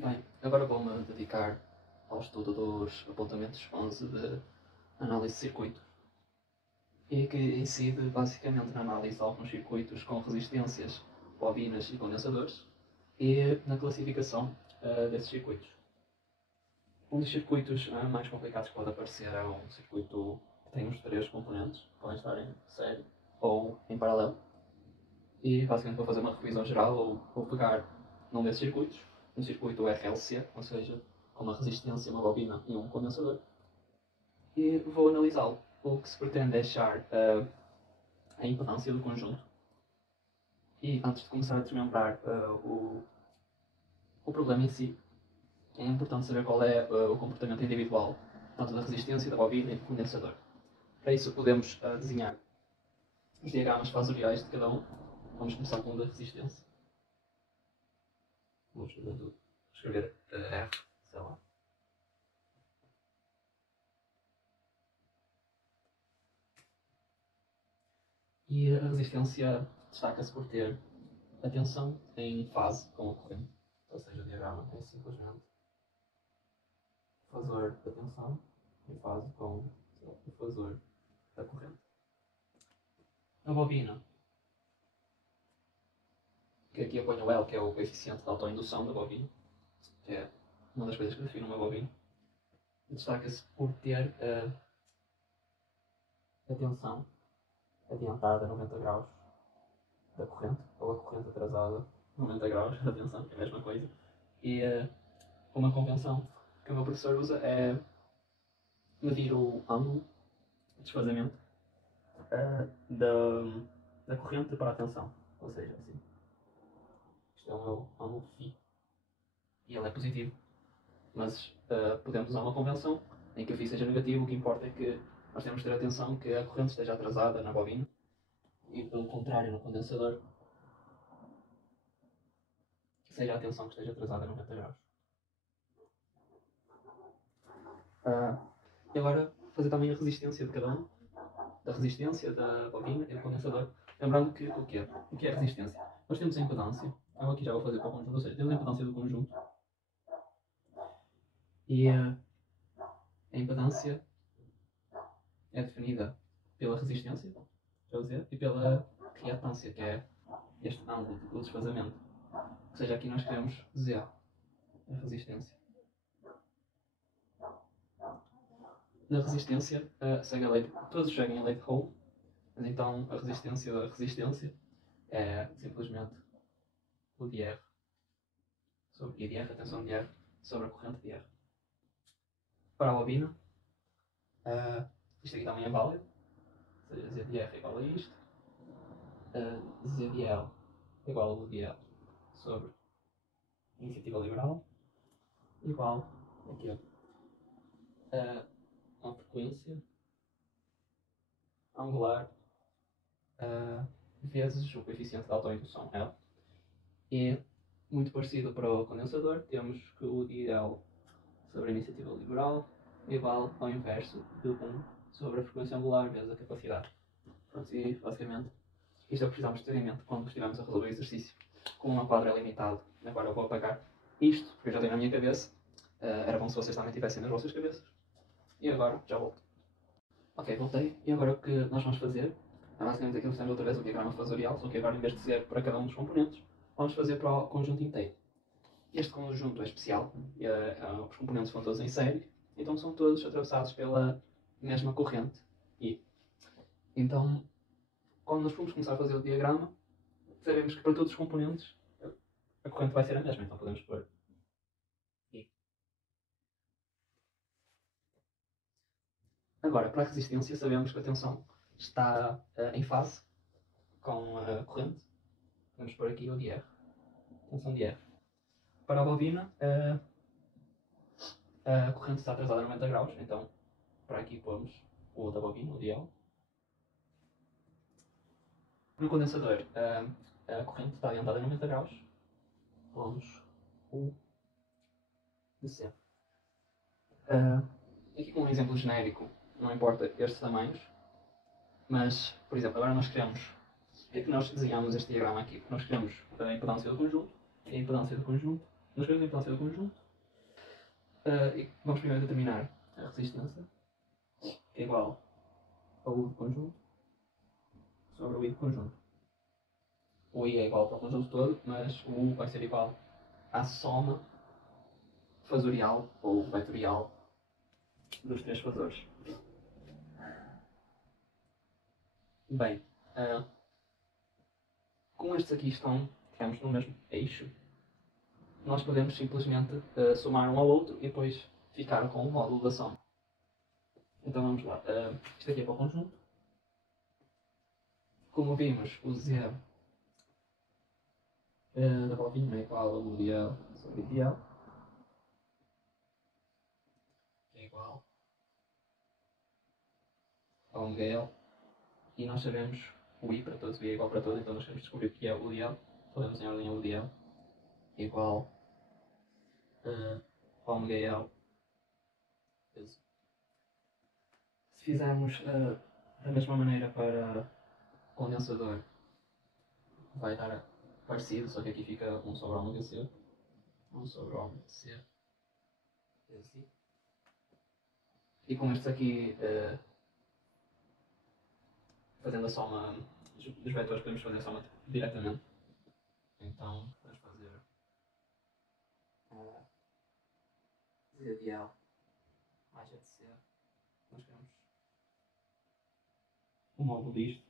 Bem, agora vou-me dedicar ao estudo dos apontamentos 11 de análise de circuitos e que incide basicamente na análise de alguns circuitos com resistências bobinas e condensadores e na classificação desses circuitos. Um dos circuitos mais complicados que pode aparecer é um circuito que tem os três componentes, que podem estar em série ou em paralelo. E basicamente vou fazer uma revisão geral ou vou pegar num desses circuitos, um circuito RLC, ou seja, com uma resistência, uma bobina e um condensador, e vou analisá-lo. O que se pretende é achar a impedância do conjunto. E antes de começar a desmembrar o problema em si, é importante saber qual é o comportamento individual, tanto da resistência, da bobina e do condensador. Para isso podemos desenhar os diagramas fasoriais de cada um. Vamos começar com o da resistência. Vou escrever R, sei lá. E a resistência destaca-se por ter a tensão em fase com a corrente. Ou seja, o diagrama é simplesmente o fasor da tensão em fase com o fasor da corrente. A bobina, que aqui eu ponho o L, que é o coeficiente de autoindução da bobina, que é uma das coisas que define uma bobina, destaca-se por ter a tensão adiantada a 90 graus da corrente, ou a corrente atrasada 90 graus, atenção, é a mesma coisa. E uma convenção que o meu professor usa é medir o ângulo de desfazamento da corrente para a tensão. Ou seja, assim. Isto é o meu ângulo φ e ele é positivo. Mas podemos usar uma convenção em que o φ seja negativo. O que importa é que nós temos de ter atenção que a corrente esteja atrasada na bobina e, pelo contrário, no condensador, seja a tensão que esteja atrasada a 90 graus. E agora fazer também a resistência de cada um, da resistência da bobina e do condensador. Lembrando que o que é resistência? Nós temos a impedância, eu aqui já vou fazer para o conjunto, ou seja, temos a impedância do conjunto e a impedância é definida pela resistência, e pela reatância, que é este ângulo do desfazamento. Ou seja, aqui nós queremos Z, a resistência. Na resistência, segue a lei todos seguem a lei de Ohm, mas então a resistência da resistência é simplesmente o de R sobre I de R, a tensão de R, sobre a corrente de R. Para a bobina, isto aqui também é válido, ou seja, Z de R igual a isto, Z de L igual a U de L sobre iniciativa liberal, igual aqui a uma frequência angular vezes o coeficiente de autoindução L. E muito parecido para o condensador, temos que o de L sobre a iniciativa liberal igual ao inverso de 1 sobre a frequência angular vezes a capacidade. Pronto, e basicamente isto é o que precisamos ter em mente quando estivermos a resolver o exercício. Como uma quadra é limitado, agora eu vou apagar isto, porque eu já tenho na minha cabeça. Era bom se vocês também tivessem nas vossas cabeças. E agora, já volto. Ok, voltei. E agora o que nós vamos fazer é basicamente aquilo que temos outra vez, o diagrama fasorial, só que agora em vez de ser para cada um dos componentes, vamos fazer para o conjunto inteiro. Este conjunto é especial, os componentes estão todos em série, então são todos atravessados pela mesma corrente I. Então, quando nós formos começar a fazer o diagrama, sabemos que para todos os componentes a corrente vai ser a mesma, então podemos pôr I. Agora, para a resistência, sabemos que a tensão está em fase com a corrente. Podemos pôr aqui o de R, tensão de R. Para a bobina, a corrente está atrasada a 90 graus, então para aqui pomos o da bobina, o de L. No condensador, a corrente está adiantada a 90 graus, pomos o de C. Aqui com um exemplo genérico, não importa estes tamanhos, mas, por exemplo, agora nós queremos, é que nós desenhamos este diagrama aqui, nós queremos a impedância do conjunto, e a impedância do conjunto nós queremos a impedância do conjunto. E vamos primeiro determinar a resistência, que é igual ao U do conjunto sobre o I do conjunto. O I é igual para o conjunto todo, mas o U vai ser igual à soma fasorial ou vetorial dos três fatores. Bem, como estes aqui estão, digamos, no mesmo eixo, nós podemos simplesmente somar um ao outro e depois ficar com o módulo da soma. Então vamos lá. Isto aqui é para o conjunto. Como vimos, o Z da bolinha é igual ao ideal sobre ideal, que é igual ao ômega L. E nós sabemos o I para todos, o I é igual para todos, então nós queremos descobrir o que é o ideal. Podemos em ordem ao ideal igual ao ômega L. Se fizermos da mesma maneira para condensador, vai dar parecido, só que aqui fica 1 sobre ômega C. 1 sobre ômega C. E com estes aqui, fazendo a soma dos vetores, podemos fazer a soma diretamente. Então, vamos fazer Z de L mais G de C. Nós queremos o módulo disto.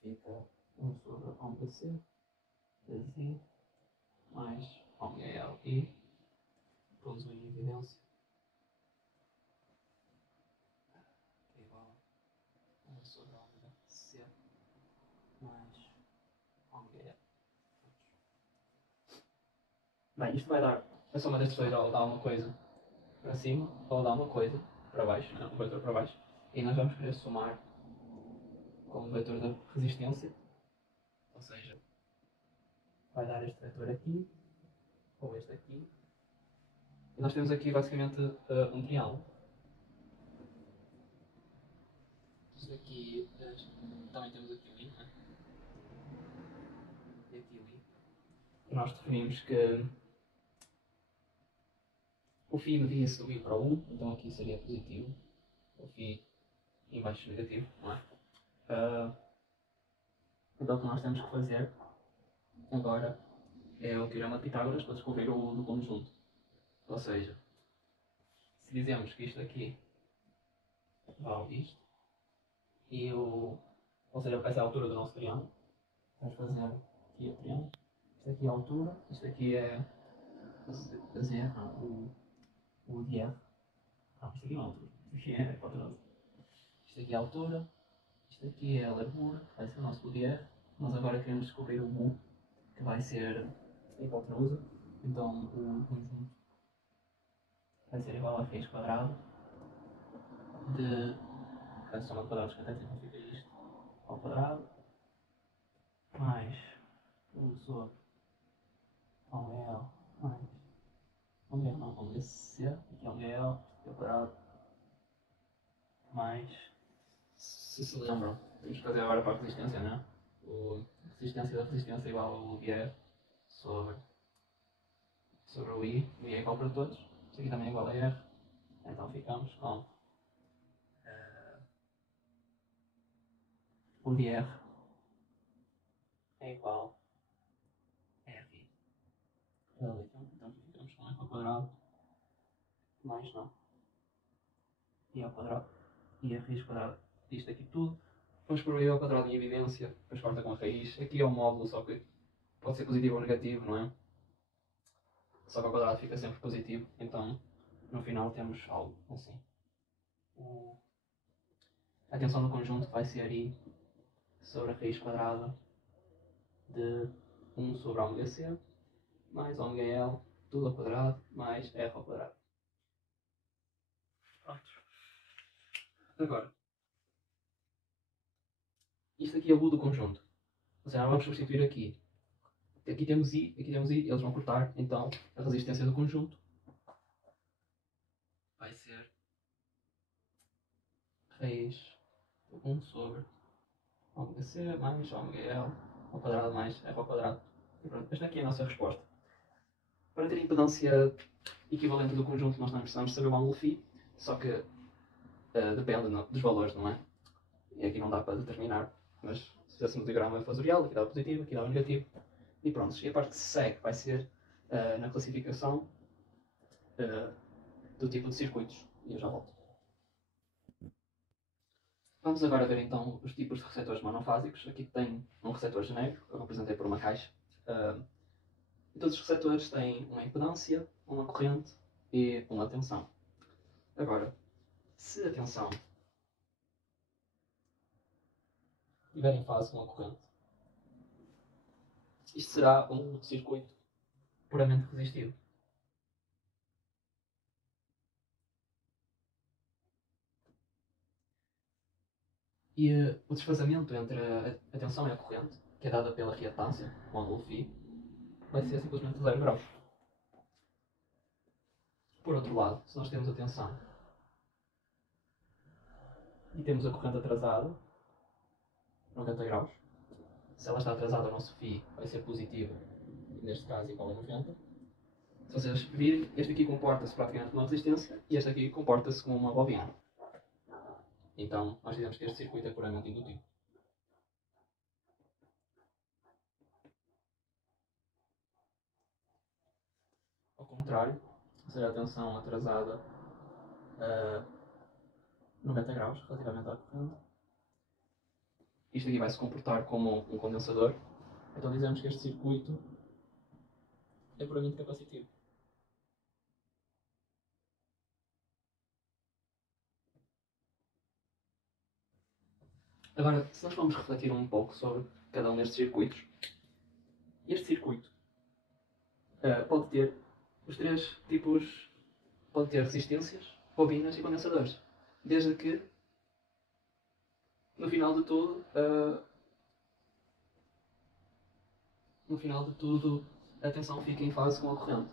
Fica 1 sobre ômega C de Z mais ômega L e pomos em evidência que é igual a 1 sobre ômega C mais ômega L. Bem, isto vai dar, a soma destes dois ou dá uma coisa para cima ou dá uma coisa para baixo, não, um vetor para baixo. E nós vamos querer somar com o vetor da resistência, ou seja, vai dar este vetor aqui, ou este aqui. E nós temos aqui basicamente um triângulo. Isto aqui, também temos aqui o I, né? E aqui o I. E nós definimos que o φ media-se do I para o U, então aqui seria positivo, o φ em baixo negativo, não é? Então o que nós temos que fazer agora é o teorema de Pitágoras para descobrir o U do conjunto. Ou seja, se dizemos que isto aqui vale isto, e ou seja, essa é a altura do nosso triângulo, vamos fazer aqui o triângulo, isto aqui é a altura, isto aqui é a Z, o de R, isto aqui é a altura, isto aqui é a quadrada. Isto aqui é a altura, isto aqui é a largura, vai ser o nosso U de R. Nós agora queremos descobrir o U, que vai ser a hipotenusa, então o conjunto vai ser igual a raiz quadrada de a soma de quadrados que até significa isto ao quadrado mais 1 sobre ômega L mais ômega não, ômega C, aqui é ômega L, aqui ao quadrado mais, se lembram, temos que fazer agora para a resistência, não é? A resistência da resistência é igual ao de R sobre o I é igual para todos, isto aqui também é igual a R, então ficamos com o de R é igual a R. Então ficamos com R ao quadrado mais não. I ao quadrado e a raiz quadrada disto aqui tudo. Vamos por I ao quadrado em evidência, depois corta com a raiz. Aqui é um módulo, só que pode ser positivo ou negativo, não é? Só que ao quadrado fica sempre positivo, então no final temos algo assim. A tensão do conjunto vai ser I sobre a raiz quadrada de 1 sobre ômega C mais ômega L, tudo ao quadrado, mais R ao quadrado. Pronto. Agora, isto aqui é o U do conjunto. Ou seja, vamos substituir aqui. Aqui temos I, eles vão cortar, então a resistência do conjunto vai ser raiz de 1 sobre ômega C mais ômega L ao quadrado mais R ao quadrado. E pronto, esta aqui é a nossa resposta. Para ter a impedância equivalente do conjunto, nós não precisamos saber o ângulo φ, só que depende dos valores, não é? E aqui não dá para determinar, mas se fizéssemos o diagrama fasorial, aqui dava positivo, aqui dava negativo, e pronto. E a parte que se segue vai ser na classificação do tipo de circuitos, e eu já volto. Vamos agora ver então os tipos de receptores monofásicos. Aqui tem um receptor genérico, que eu representei por uma caixa. E todos os receptores têm uma impedância, uma corrente e uma tensão. Agora, se a tensão estiver em fase com a corrente, isto será um circuito puramente resistivo. E o desfazamento entre a tensão e a corrente, que é dada pela reatância, o ângulo φ, vai ser simplesmente 0 graus. Por outro lado, se nós temos a tensão e temos a corrente atrasada, 90 graus, se ela está atrasada, o nosso φ vai ser positivo, neste caso igual a 90. Se vocês virem, este aqui comporta-se praticamente como uma resistência e este aqui comporta-se como uma bobina. Então, nós dizemos que este circuito é puramente indutivo. Ao contrário, se a tensão atrasada a 90 graus relativamente à corrente, isto aqui vai se comportar como um condensador, então dizemos que este circuito é puramente capacitivo. Agora, se nós vamos refletir um pouco sobre cada um destes circuitos, este circuito pode ter os três tipos, pode ter resistências, bobinas e condensadores, desde que no final de tudo a tensão fica em fase com a corrente.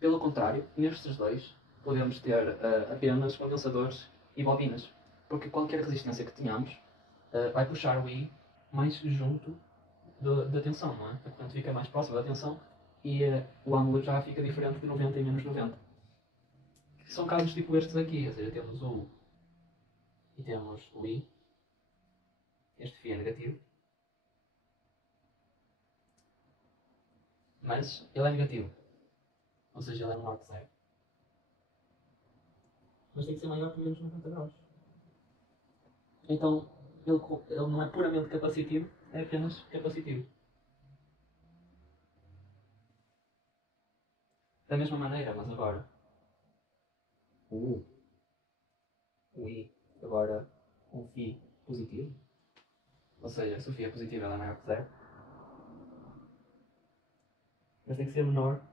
Pelo contrário, nestes dois podemos ter apenas condensadores e bobinas, porque qualquer resistência que tenhamos vai puxar o I mais junto da tensão, não é? A corrente fica mais próxima da tensão e o ângulo já fica diferente de 90 e menos 90. São casos tipo estes aqui, ou seja, temos o U e temos o I. Este φ é negativo, mas ele é negativo, ou seja, ele é menor que 0. Mas tem que ser maior que menos 90 graus. Então, ele não é puramente capacitivo, é apenas capacitivo. Da mesma maneira, mas agora, o U, o I, agora um φ positivo, ou seja, se o φ é positivo, ele é maior que 0. Mas tem que ser menor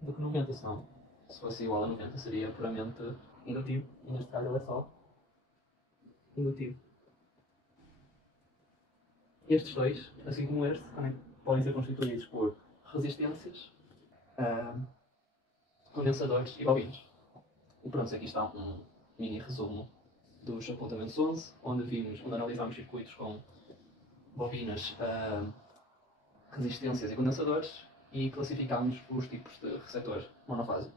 do que 90, senão, se fosse igual a 90, seria puramente indutivo, e neste caso ele é só indutivo. Estes dois, assim como este, também podem ser constituídos por resistências, condensadores e bobinas. E pronto, aqui está um mini resumo dos apontamentos 11, onde analisámos circuitos com bobinas, resistências e condensadores e classificámos os tipos de receptores monofásicos.